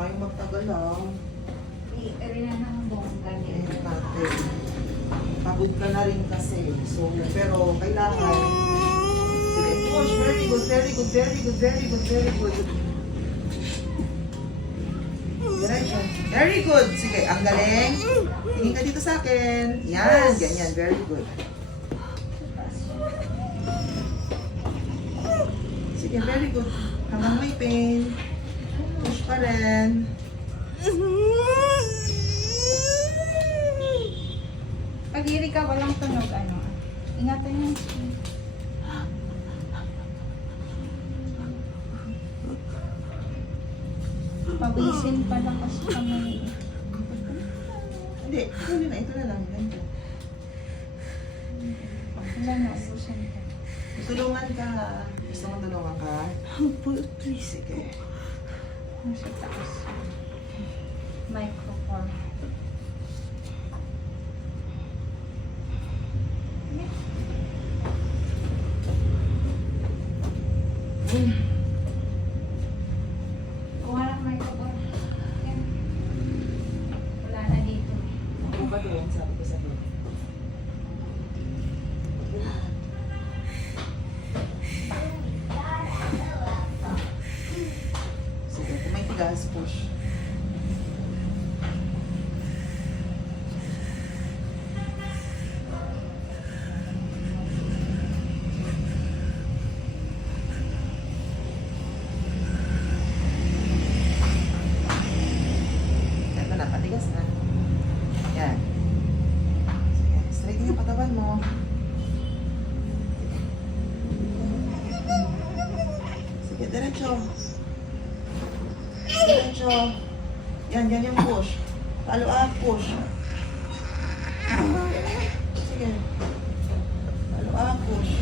tayong magtagal lang. Rin na ng bongga Eh, niya. natin. Pagod ka na rin kasi. So, pero kailangan. Sige, push. Very good, very good, very good, very good, very good. Diretso. Very good. Sige, ang galing. Tingin ka dito sa akin. Yan, ganyan. Very good. Sige, very good. Hanggang may pain. Push pa rin. Pag hiri ka, walang tunog, ano. Ingatan niyo. Pawisin pala kasi kami. Hindi, huli na. Ito na lang. Ganito. Wala na, ubusan ka. Tulungan ka. Gusto mong tulungan ka? Please, sige. Nasa taas. Microphone. Kuha ng microphone. Yan. Wala na dito. Ako ba doon? Sabi ko sa doon. Sige, kung may tigas, push. Ito na, patigas na. Yan. Sige, straighten yung katawan mo. Sige, diretso. Diretso. Yan, yan yung push. Follow up, push. Sige. Follow up, push.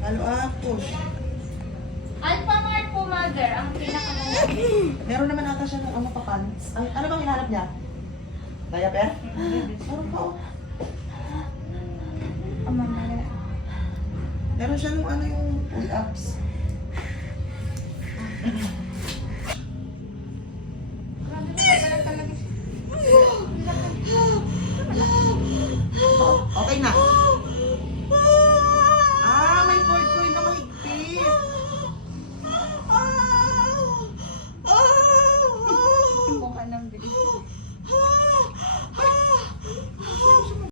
Follow up, push. Alphamart po, mother. Ang pinakamalaki. Meron naman ata siya ng ano pa pants. Ano bang hinahanap niya? Diaper? Meron pa oh. Mamaya. Meron siya nung ano yung pull-ups.